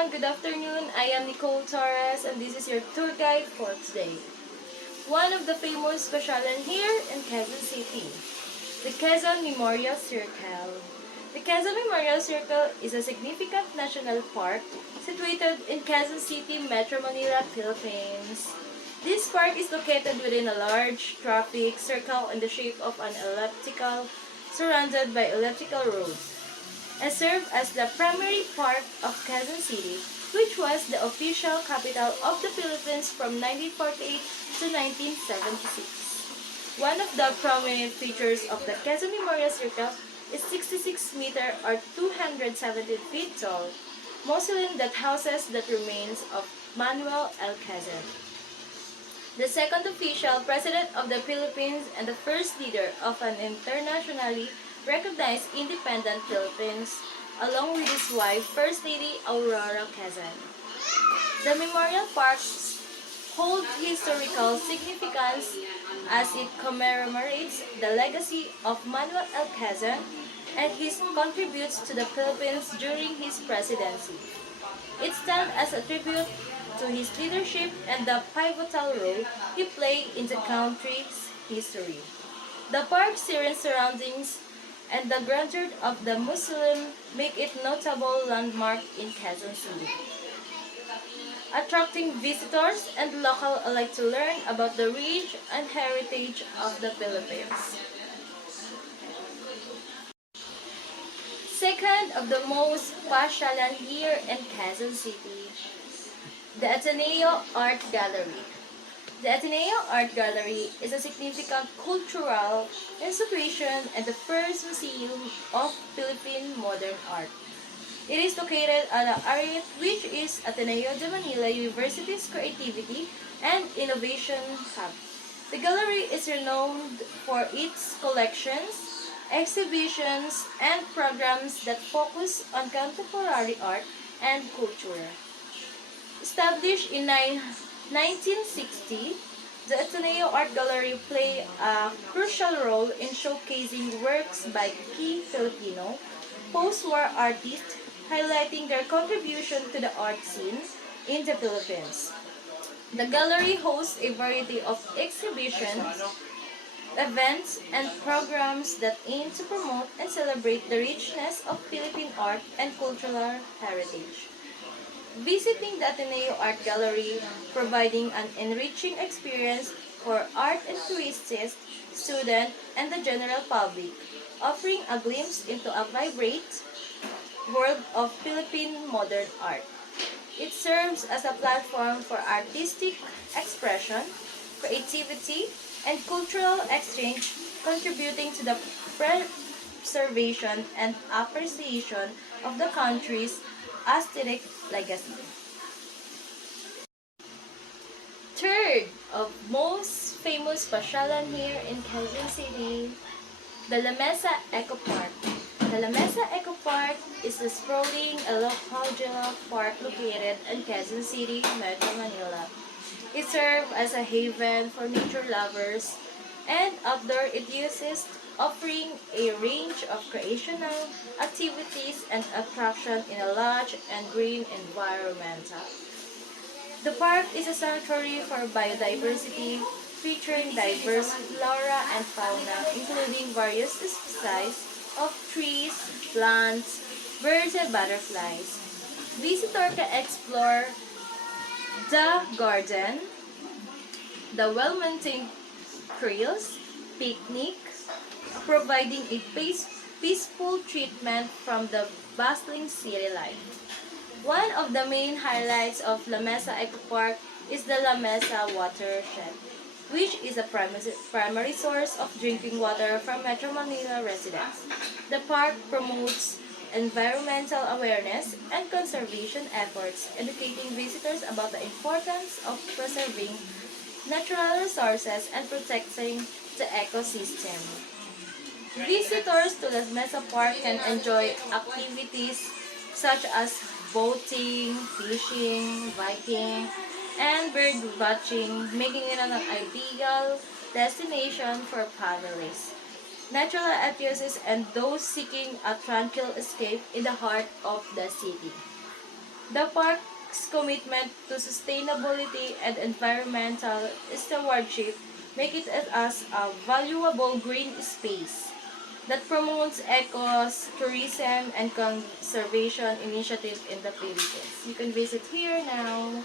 everyone, good afternoon. I am Nicole Torres and this is your tour guide for today. One of the famous pasyalan here in Quezon City, the Quezon Memorial Circle. The Quezon Memorial Circle is a significant national park situated in Quezon City, Metro Manila, Philippines. This park is located within a large traffic circle in the shape of an elliptical surrounded by elliptical roads, and served as the primary park of Quezon City, which was the official capital of the Philippines from 1948 to 1976. One of the prominent features of the Quezon Memorial Circle is 66 meter or 270 feet tall mausoleum that houses the remains of Manuel L. Quezon, the second official president of the Philippines and the first leader of an internationally recognized independent Philippines, along with his wife, First Lady Aurora Quezon. The memorial parks hold historical significance as it commemorates the legacy of Manuel L. Quezon and his contributes to the Philippines during his presidency. It stands as a tribute to his leadership and the pivotal role he played in the country's history. The park's serene surroundings and the grandeur of the mausoleum make it a notable landmark in Quezon City, attracting visitors and locals alike to learn about the rich and heritage of the Philippines. Second of the most pasyalan here in Quezon City, the Ateneo Art Gallery. The Ateneo Art Gallery is a significant cultural institution and the first museum of Philippine modern art. It is located at the ARIT, which is Ateneo de Manila University's Creativity and Innovation Hub. The gallery is renowned for its collections, exhibitions, and programs that focus on contemporary art and culture. Established in 1960, the Ateneo Art Gallery played a crucial role in showcasing works by key Filipino post-war artists, highlighting their contribution to the art scene in the Philippines. The gallery hosts a variety of exhibitions, events, and programs that aim to promote and celebrate the richness of Philippine art and cultural heritage. Visiting the Ateneo Art Gallery, providing an enriching experience for art enthusiasts, students, and the general public, offering a glimpse into a vibrant world of Philippine modern art. It serves as a platform for artistic expression, creativity, and cultural exchange, contributing to the preservation and appreciation of the country's aesthetic legacy. Third of most famous pasyalan here in Quezon City, the La Mesa Eco Park. The La Mesa Eco Park is a sprawling ecological park located in Quezon City, Metro Manila. It serves as a haven for nature lovers and outdoor enthusiasts, offering a range of recreational activities and attractions in a large and green environment. The park is a sanctuary for biodiversity, featuring diverse flora and fauna, including various species of trees, plants, birds, and butterflies. Visitors can explore the garden, the well-maintained trails, picnic, providing a peaceful treatment from the bustling city life. One of the main highlights of La Mesa Eco Park is the La Mesa Watershed, which is a primary source of drinking water for Metro Manila residents. The park promotes environmental awareness and conservation efforts, educating visitors about the importance of preserving natural resources and protecting the ecosystem. Visitors to La Mesa Park can enjoy activities such as boating, fishing, biking, and bird watching, making it an ideal destination for families, natural enthusiasts, and those seeking a tranquil escape in the heart of the city. The park's commitment to sustainability and environmental stewardship make it as a valuable green space that promotes tourism and conservation initiative in the Philippines. You can visit here now.